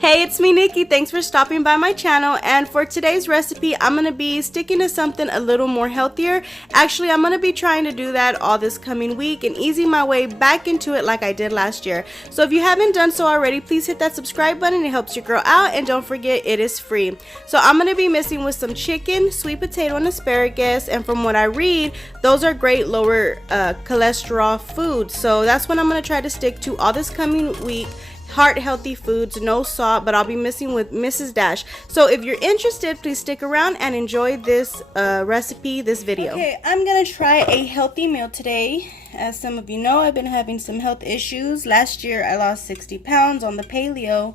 Hey, it's me, Nikki. Thanks for stopping by my channel. And for today's recipe, I'm going to be sticking to something a little more healthier. Actually, I'm going to be trying to do that all this coming week and easing my way back into it like I did last year. So if you haven't done so already, please hit that subscribe button. It helps your girl out. And don't forget, it is free. So I'm going to be mixing with some chicken, sweet potato, and asparagus. And from what I read, those are great lower cholesterol foods. So that's what I'm going to try to stick to all this coming week. Heart healthy foods, no salt, but I'll be mixing with Mrs.Dash. So if you're interested, please stick around and enjoy this recipe, this video. Okay, I'm gonna try a healthy meal today. As some of you know, I've been having some health issues. Last year I lost 60 pounds on the paleo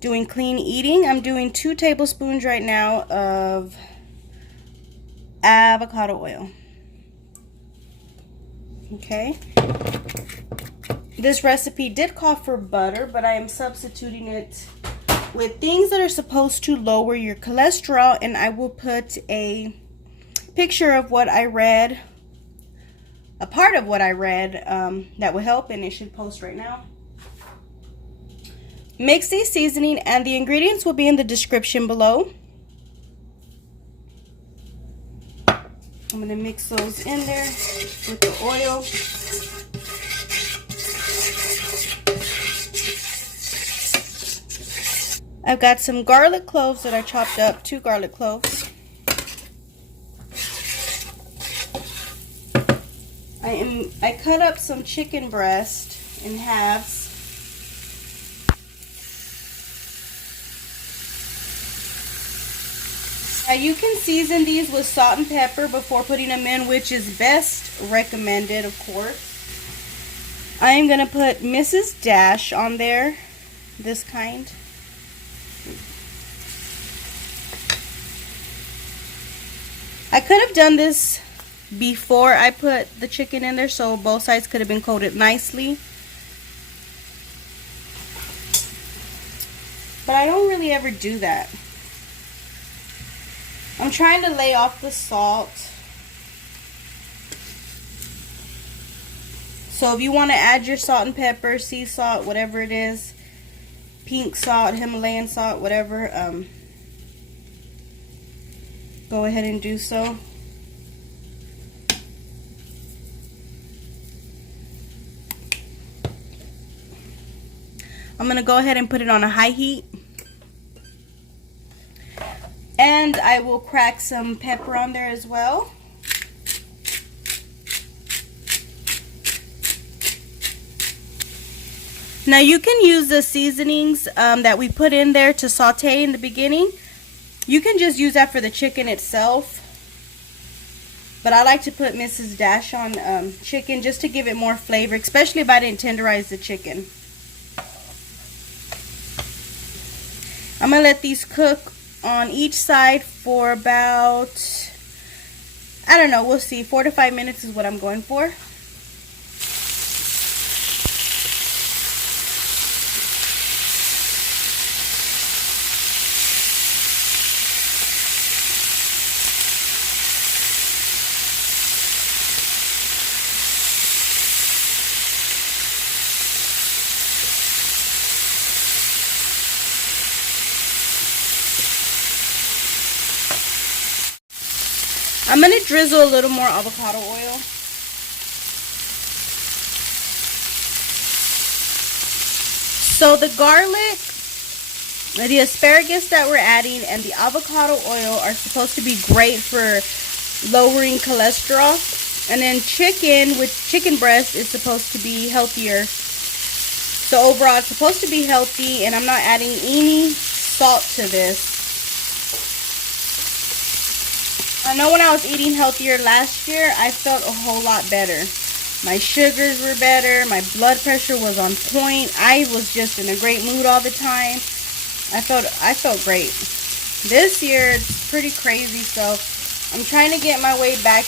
doing clean eating. I'm doing 2 tablespoons right now of avocado oil. Okay. This recipe did call for butter, but I am substituting it with things that are supposed to lower your cholesterol, and I will put a picture of what I read, a part of what I read that will help, and it should post right now. Mix these seasoning, and the ingredients will be in the description below. I'm going to mix those in there with the oil. I've got some garlic cloves that I chopped up, 2 garlic cloves. I cut up some chicken breast in halves. Now you can season these with salt and pepper before putting them in, which is best recommended, of course. I am going to put Mrs.Dash on there, this kind. I could have done this before I put the chicken in there, so both sides could have been coated nicely. But I don't really ever do that. I'm trying to lay off the salt. So if you want to add your salt and pepper, sea salt, whatever it is, pink salt, Himalayan salt, whatever, go ahead and do so. I'm going to go ahead and put it on a high heat. And I will crack some pepper on there as well. Now you can use the seasonings that we put in there to saute in the beginning. You can just use that for the chicken itself. But I like to put Mrs.Dash on chicken just to give it more flavor, especially if I didn't tenderize the chicken. I'm going to let these cook on each side for about, I don't know, we'll see, 4 to 5 minutes is what I'm going for. I'm going to drizzle a little more avocado oil. So the garlic, the asparagus that we're adding, and the avocado oil are supposed to be great for lowering cholesterol. And then chicken with chicken breast is supposed to be healthier. So overall it's supposed to be healthy, and I'm not adding any salt to this. I know when I was eating healthier last year, I felt a whole lot better. My sugars were better, my blood pressure was on point, I was just in a great mood all the time. I felt great. This year, it's pretty crazy, so I'm trying to get my way back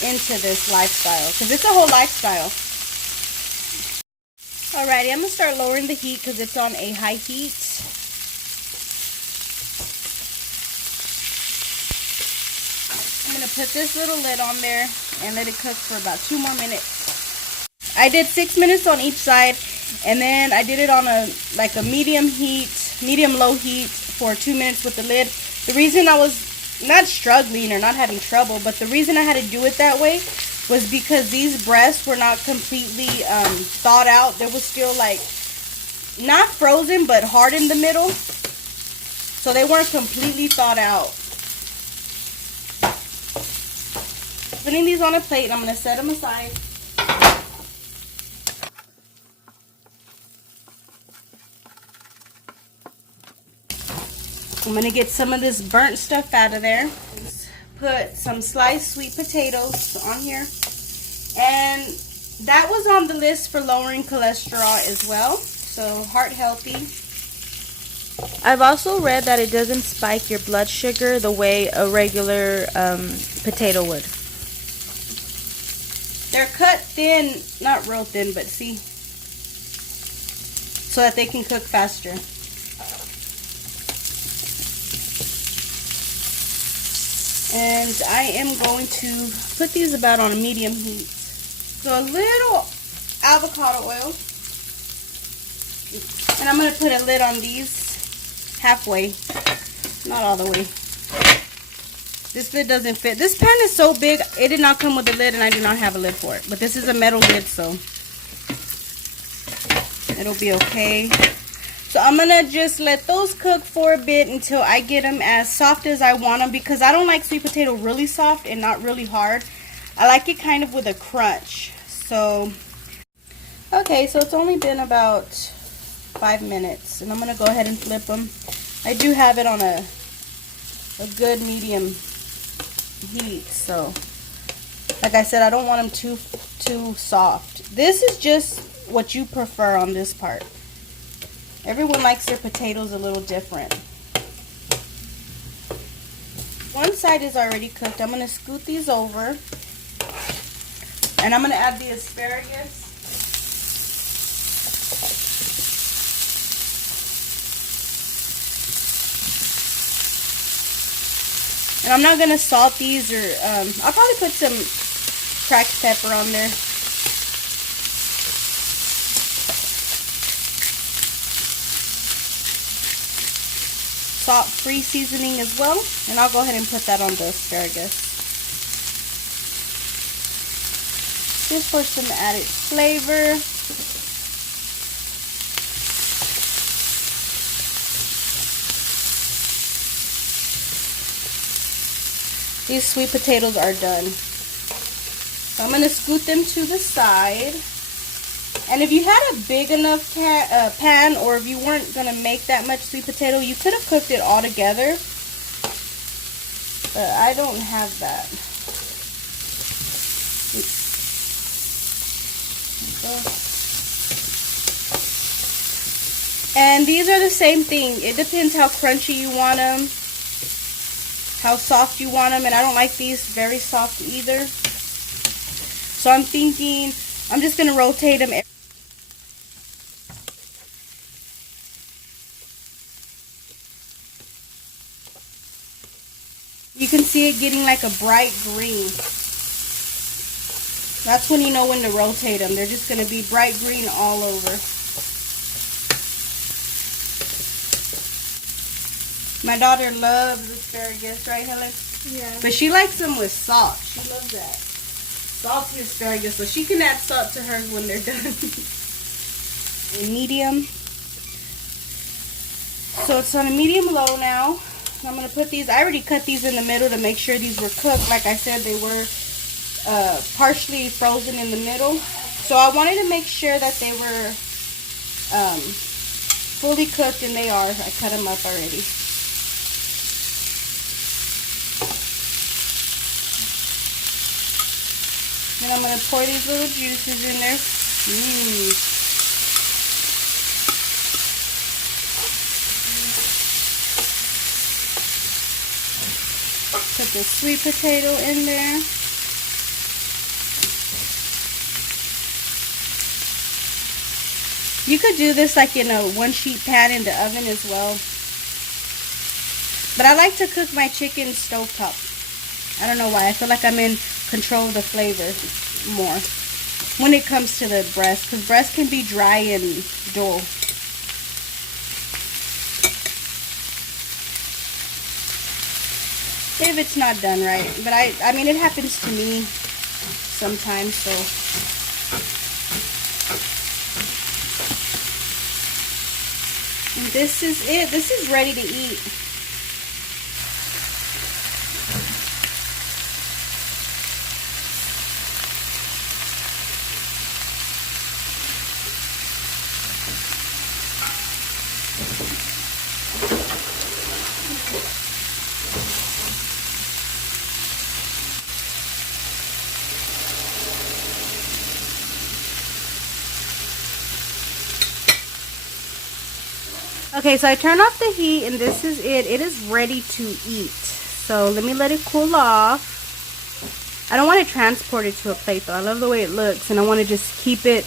into this lifestyle, because it's a whole lifestyle. Alrighty, I'm going to start lowering the heat because it's on a high heat. I'm going to put this little lid on there and let it cook for about 2 more minutes. I did 6 minutes on each side, and then I did it on a medium heat medium-low heat for 2 minutes with the lid. The reason I was not struggling or not having trouble, but the reason I had to do it that way was because these breasts were not completely thawed out. They were still like not frozen but hard in the middle, so they weren't completely thawed out. Putting these on a plate, and I'm going to set them aside. I'm going to get some of this burnt stuff out of there. Put some sliced sweet potatoes on here. And that was on the list for lowering cholesterol as well. So heart healthy. I've also read that it doesn't spike your blood sugar the way a regular potato would. They're cut thin, not real thin, but see, so that they can cook faster. And I am going to put these about on a medium heat. So a little avocado oil. And I'm going to put a lid on these halfway, not all the way. This lid doesn't fit. This pan is so big, it did not come with a lid and I do not have a lid for it. But this is a metal lid, so it'll be okay. So I'm going to just let those cook for a bit until I get them as soft as I want them, because I don't like sweet potato really soft and not really hard. I like it kind of with a crunch. So, okay, so it's only been about 5 minutes, and I'm going to go ahead and flip them. I do have it on a good medium heat, so like I said, I don't want them too soft. This is just what you prefer on this part. Everyone likes their potatoes a little different. One side is already cooked. I'm going to scoot these over, and I'm going to add the asparagus. And I'm not going to salt these, or I'll probably put some cracked pepper on there. Salt-free seasoning as well, and I'll go ahead and put that on the asparagus. Just for some added flavor. These sweet potatoes are done. So I'm going to scoot them to the side. And if you had a big enough pan, or if you weren't going to make that much sweet potato, you could have cooked it all together. But I don't have that. And these are the same thing. It depends how crunchy you want them, how soft you want them, and I don't like these very soft either. So I'm thinking I'm just going to rotate them. You can see it getting like a bright green. That's when you know when to rotate them. They're just going to be bright green all over. My daughter loves asparagus, right, Helen? Yeah. But she likes them with salt. She loves that. Salty asparagus, so she can add salt to hers when they're done. And medium. So it's on a medium-low now. I'm going to put these, I already cut these in the middle to make sure these were cooked. Like I said, they were partially frozen in the middle. So I wanted to make sure that they were fully cooked, and they are. I cut them up already. Then I'm going to pour these little juices in there. Put the sweet potato in there. You could do this like in a one-sheet pan in the oven as well. But I like to cook my chicken stovetop. I don't know why. I feel like I'm in control of the flavor more when it comes to the breast, because breast can be dry and dull. if it's not done right. But I mean, it happens to me sometimes, so. And this is it. This is ready to eat. Okay, so I turned off the heat and this is it. It is ready to eat. So let me let it cool off. I don't want to transport it to a plate though. I love the way it looks and I want to just keep it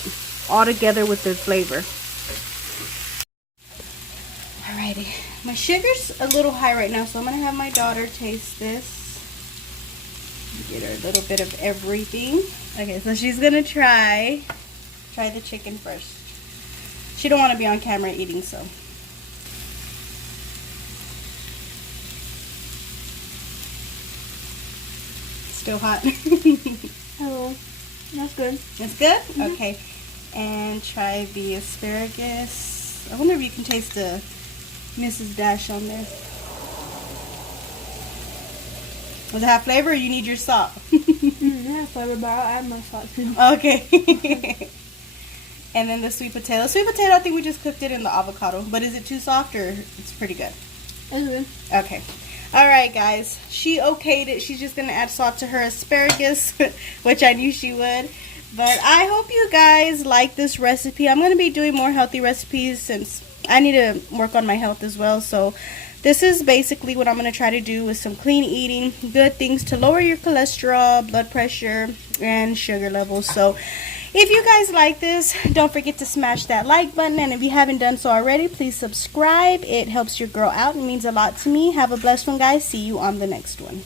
all together with the flavor. Alrighty. My sugar's a little high right now, so I'm going to have my daughter taste this. Get her a little bit of everything. Okay, so she's going to try the chicken first. She don't want to be on camera eating, so. Still hot. Oh, that's good. It's good? Mm-hmm. Okay. And try the asparagus. I wonder if you can taste the MRS.Dash on there. Does it have flavor or you need your salt? It has flavor, but I'll add my salt too. Okay. And then the sweet potato. Sweet potato, I think we just cooked it in the avocado. But is it too soft or it's pretty good? It's good. Okay. Alright guys, she okayed it. She's just going to add salt to her asparagus, which I knew she would. But I hope you guys like this recipe. I'm going to be doing more healthy recipes since I need to work on my health as well. So this is basically what I'm going to try to do with some clean eating, good things to lower your cholesterol, blood pressure, and sugar levels. So if you guys like this, don't forget to smash that like button. And if you haven't done so already, please subscribe. It helps your girl out. It means a lot to me. Have a blessed one, guys. See you on the next one.